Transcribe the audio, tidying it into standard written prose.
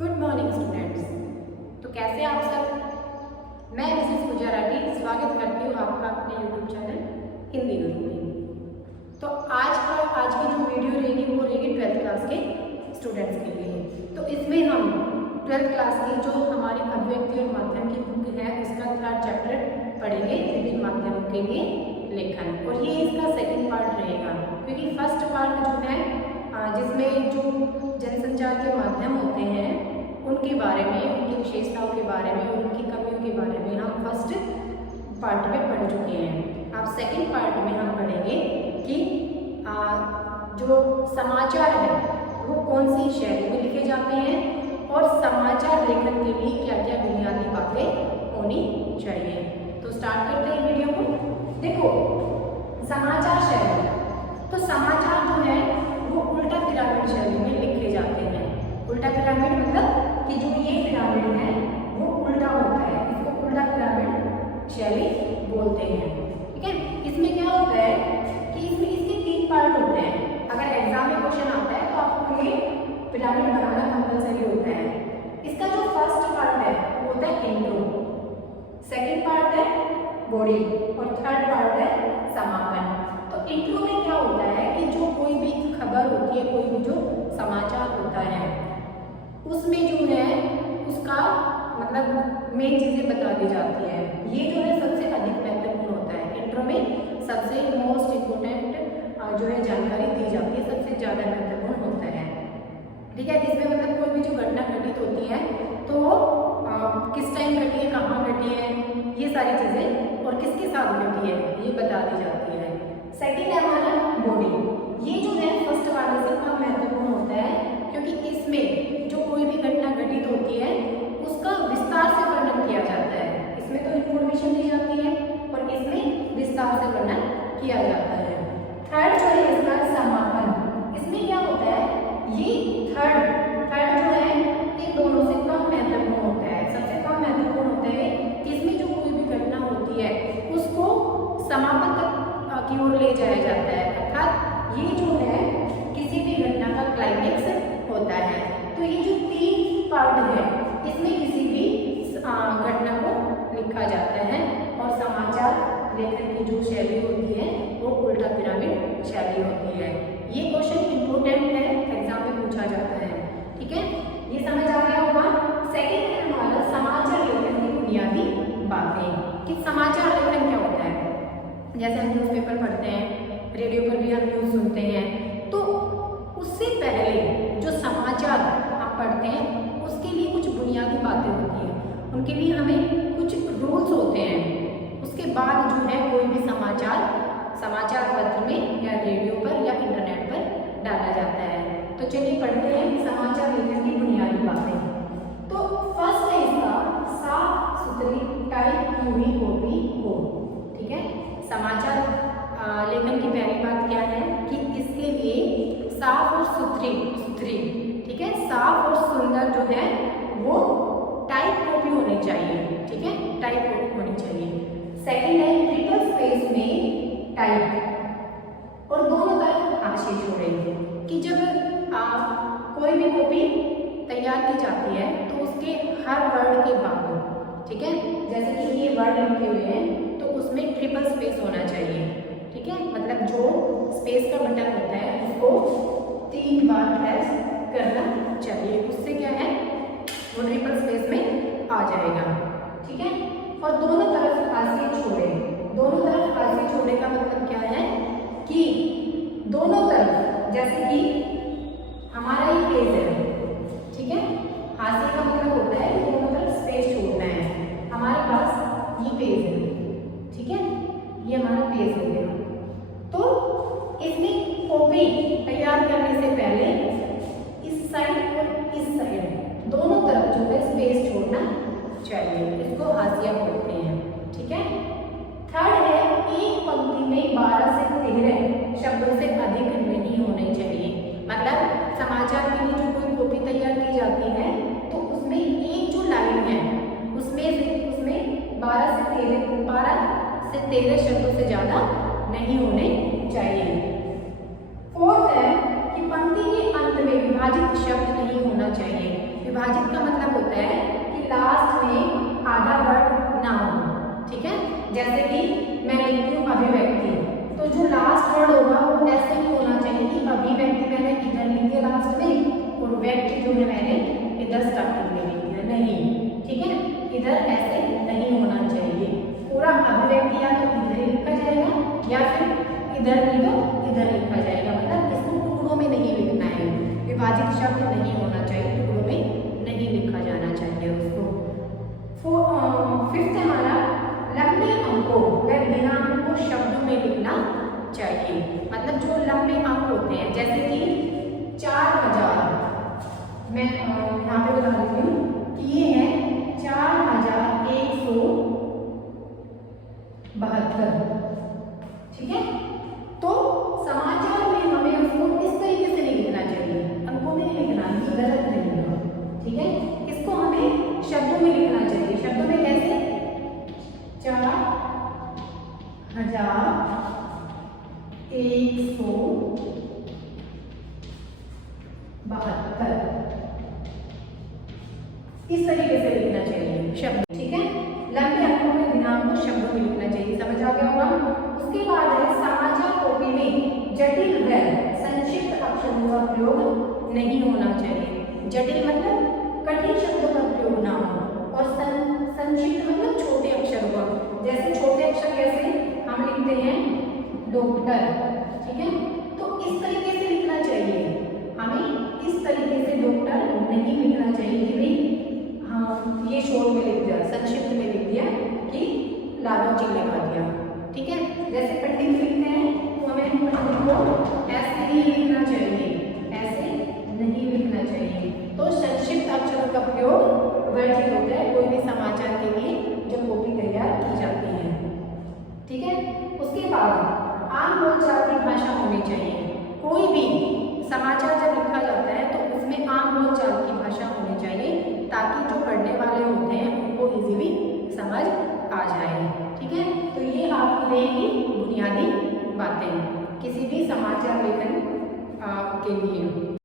Good morning students. तो कैसे आप सब। मैं मिसेस गुजराती स्वागत करती हूँ आपका अपने यूट्यूब चैनल हिंदी गुरु में। तो आज की जो वीडियो रहेगी वो रहेगी 12th क्लास के स्टूडेंट्स के लिए। तो इसमें हम 12th क्लास की जो हमारी अभिव्यक्ति और माध्यम की बुक है उसका 3rd चैप्टर पढ़ेंगे, विभिन्न माध्यमों के लिए लेखन। और ये इसका सेकेंड पार्ट रहेगा, क्योंकि फर्स्ट पार्ट जो है जिसमें जो जनसंचार के माध्यम होते हैं उनके बारे में, उनकी विशेषताओं के बारे में और उनकी कमियों के बारे में हम फर्स्ट पार्ट में पढ़ चुके हैं। अब सेकंड पार्ट में हम पढ़ेंगे कि जो समाचार है वो कौन सी शैली में लिखे जाते हैं और समाचार लेखन के लिए क्या क्या बुनियादी बातें होनी चाहिए। तो स्टार्ट करते हैं वीडियो को। देखो, समाचार शैली, तो समाचार जो है वो उल्टा पिरामिड शैली में लिखे जाते हैं। उल्टा पिरामिड मतलब कि जो ये पिरामिड है वो उल्टा होता है, इसको उल्टा पिरामिड शैली बोलते हैं। ठीक है, इसमें क्या होता है कि इसमें इसके 3 पार्ट होते हैं। अगर एग्जाम में क्वेश्चन आता है तो आपको ये पिरामिड बनाना कंपलसरी होता है। इसका जो फर्स्ट पार्ट है वो होता है इंट्रो, सेकेंड पार्ट है बॉडी और थर्ड पार्ट है समापन। तो इंट्रो में क्या होता है कि जो कोई भी खबर होती है, कोई भी जो समाचार होता है उसमें जो है उसका मतलब मेन चीजें बता दी जाती है। ये जो है सबसे अधिक महत्वपूर्ण होता है। इंट्रो में सबसे मोस्ट इम्पोर्टेंट जो है जानकारी दी जाती है, सबसे ज्यादा महत्वपूर्ण होता है। ठीक है, जिसमें मतलब कोई भी जो घटना घटित होती है तो किस टाइम घटी है, कहाँ घटी है, ये सारी चीजें और किसके साथ घटी है ये बता दी जाती है। सेकेंड है हमारा बॉडी। ये जो है फर्स्ट वाले से कम महत्वपूर्ण होता है, क्योंकि इसमें जो कोई भी घटना घटित होती है उसका विस्तार से वर्णन किया जाता है। इसमें तो इंफॉर्मेशन दी जाती है और इसमें विस्तार से वर्णन किया जाता है। थर्ड जो है इसका समापन। इसमें क्या होता है, ये थर्ड जो है इन दोनों से कम महत्वपूर्ण होता है। सबसे कम महत्वपूर्ण होता है कि इसमें जो कोई भी घटना होती है उसको समापन तक की ओर ले जाया जाता है, अर्थात ये जो है किसी भी घटना का क्लाइमेक्स होता है। तो ये जो 3 पार्ट है इसमें किसी भी घटना को लिखा जाता है और समाचार लेखन की जो शैली होती है वो उल्टा पिरामिड शैली होती है। ये क्वेश्चन इंपोर्टेंट है, एग्जाम में पूछा जाता है। ठीक है, ये समझ आ गया होगा। सेकेंड है हमारा समाचार लेखन की बुनियादी बातें कि समाचार लेखन क्या होता है। जैसे हम न्यूज़पेपर पढ़ते हैं, रेडियो पर भी हम न्यूज़ सुनते हैं, तो उससे पहले जो समाचार आप पढ़ते हैं उसके लिए कुछ बुनियादी बातें होती हैं, उनके लिए हमें कुछ रूल्स होते हैं। उसके बाद जो है कोई भी समाचार पत्र में या रेडियो पर या इंटरनेट पर डाला जाता है। तो चलिए पढ़ते हैं समाचार लेखन की बुनियादी बातें। तो फर्स्ट है इसका साफ सुथरी टाइप की हुई कॉपी हो। ठीक है, समाचार लेखन की पहली बात क्या है कि इसके लिए साफ और सुथरी, ठीक है, साफ और सुंदर जो है वो टाइप कॉपी होनी चाहिए। ठीक है, टाइप कॉपी होनी चाहिए। सेकंड है ट्रिपल स्पेस में टाइप और दोनों तरफ हाशिए छोड़ेंगे कि जब कोई भी कॉपी तैयार की जाती है तो उसके हर वर्ड के बाद, ठीक है, जैसे कि ये वर्ड लिखे हुए हैं तो उसमें ट्रिपल स्पेस होना चाहिए। ठीक है, मतलब जो स्पेस का बटन होता है उसको 3 बार प्रेस करना चाहिए, उससे क्या है वो ट्रिपल स्पेस में आ जाएगा। ठीक है, और दोनों तरफ हाशिए छोड़े। दोनों तरफ हाशिए छोड़ने का मतलब क्या है कि दोनों तरफ, जैसे कि हमारा ये पेज है, ठीक है, हाशिए का मतलब होता है कि दोनों तरफ स्पेस छोड़ना है। हमारे पास ये पेज है, ठीक है, ये हमारा पेज हो गया। तो इसमें कॉपी तैयार करने से पहले इस साइड और इस साइड दोनों तरफ जो है स्पेस छोड़ना चाहिए, इसको हाशिया बोलते हैं। ठीक है, थर्ड है एक पंक्ति में 12 से 13 शब्दों से अधिक नहीं होने चाहिए। मतलब समाचार के लिए जो कोई कॉपी तैयार की जाती है तो उसमें एक जो लाइन है उसमें 12 से 13 शब्दों से ज्यादा नहीं होने चाहिए। फोर्थ है कि पंक्ति के अंत में विभाजित शब्द नहीं होना चाहिए। विभाजित का मतलब होता है कि लास्ट में आधा वर्ड ना हो, ठीक है। जैसे कि मैं लिखती हूँ अभिव्यक्ति, तो जो लास्ट वर्ड होगा वो ऐसे ही होना चाहिए कि अभिव्यक्ति मैंने इधर लिख दिया लास्ट में और व्यक्ति जो है मैंने इधर स्टार्टिंग में लिख दिया, नहीं, ठीक है। इधर ऐसे नहीं होना चाहिए, पूरा अभिव्यक्ति या तो इधर ही लिखा जाएगा या फिर इधर नहीं तो इधर लिखा जाएगा, मतलब इसको टुकड़ों में नहीं लिखना है, विभाजित शब्द नहीं होना चाहिए, टुकड़ों में नहीं लिखा जाना चाहिए उसको। फिफ्थ हमारा लंबे अंकों व दिनांक को शब्दों में लिखना चाहिए, मतलब जो लंबे अंक होते हैं जैसे कि 4000, मैं यहाँ पे बता देती हूँ कि ये है 4172, ठीक है। तो समाचार में हमें उसको इस तरीके से नहीं लिखना चाहिए, अंकों में नहीं लिखना, ये गलत नहीं है, ठीक है। इसको हमें शब्दों में लिखना चाहिए, शब्दों में कैसे 4172, इस तरीके से लिखना चाहिए शब्द, ठीक है। लंबे अंकों में दिनांक को शब्दों में लिखना चाहिए, समझ आ गया होगा। उसके बाद है समाचार कॉपी में जटिल व संक्षिप्त अक्षरों का प्रयोग नहीं होना चाहिए। जटिल मतलब कठिन शब्दों का प्रयोग ना हो और संक्षिप्त मतलब छोटे अक्षरों का, जैसे छोटे अक्षर कैसे हम लिखते हैं डॉक्टर, ठीक है। तो इस तरीके से लिखना चाहिए हमें, इस तरीके से डॉक्टर नहीं लिखना चाहिए कि भाई हाँ ये शॉर्ट में लिख दिया, संक्षिप्त में लिख दिया कि लाडो चिन्ह लगा दिया, ठीक है। जैसे पंडित लिखते हैं तो हमें पंडित को ऐसे ही लिखना चाहिए, ऐसे नहीं लिखना चाहिए। तो संक्षिप्त अक्षरों का प्रयोग वर्जित होता है कोई भी समाचार के लिए जो कॉपी तैयार की जाती है, ठीक है। उसके बाद आम बोलचाल की भाषा होनी चाहिए, कोई भी समाचार जब लिखा जाता है तो उसमें आम बोलचाल की भाषा होनी चाहिए ताकि जो पढ़ने वाले होते हैं उनको इजीली समझ आ जाए, ठीक है। तो ये आपकी रहेगी बुनियादी बातें किसी भी समाचार लेखन के लिए।